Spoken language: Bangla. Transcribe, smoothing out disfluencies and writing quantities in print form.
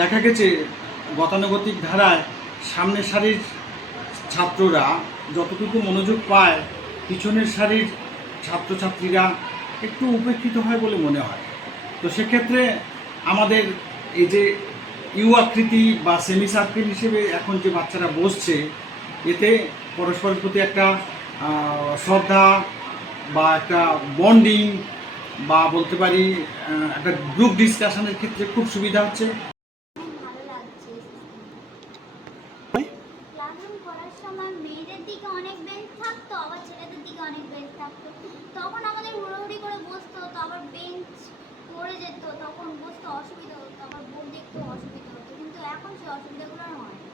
দেখা গেছে গতানুগতিক ধারায় সামনের সারির ছাত্ররা যতটুকু মনোযোগ পায়, পিছনের সারির ছাত্রছাত্রীরা একটু উপেক্ষিত হয় বলে মনে হয়। তো সেক্ষেত্রে আমাদের এই যে ইউ আকৃতি বা সেমি সার্কেল হিসেবে এখন যে বাচ্চারা বসছে, এতে পরস্পরের প্রতি একটা শ্রদ্ধা বা একটা বন্ডিং বা বলতে পারি একটা গ্রুপ ডিসকাশনের ক্ষেত্রে খুব সুবিধা হচ্ছে। ভালো লাগছে। ক্লাসরুম করার সময় মেয়েদের দিকে অনেক বেঞ্চ থাকতো, আবার ছেলেদের দিকে অনেক বেঞ্চ থাকতো। তখন আমাদের হুড়োহুড়ি করে বসতে হতো, আবার বেঞ্চ পড়ে যেত, তখন বসতে অসুবিধা হতো, আবার বোর্ড দেখতেও অসুবিধা হতো। কিন্তু এখন সে অসুবিধাগুলো নয়।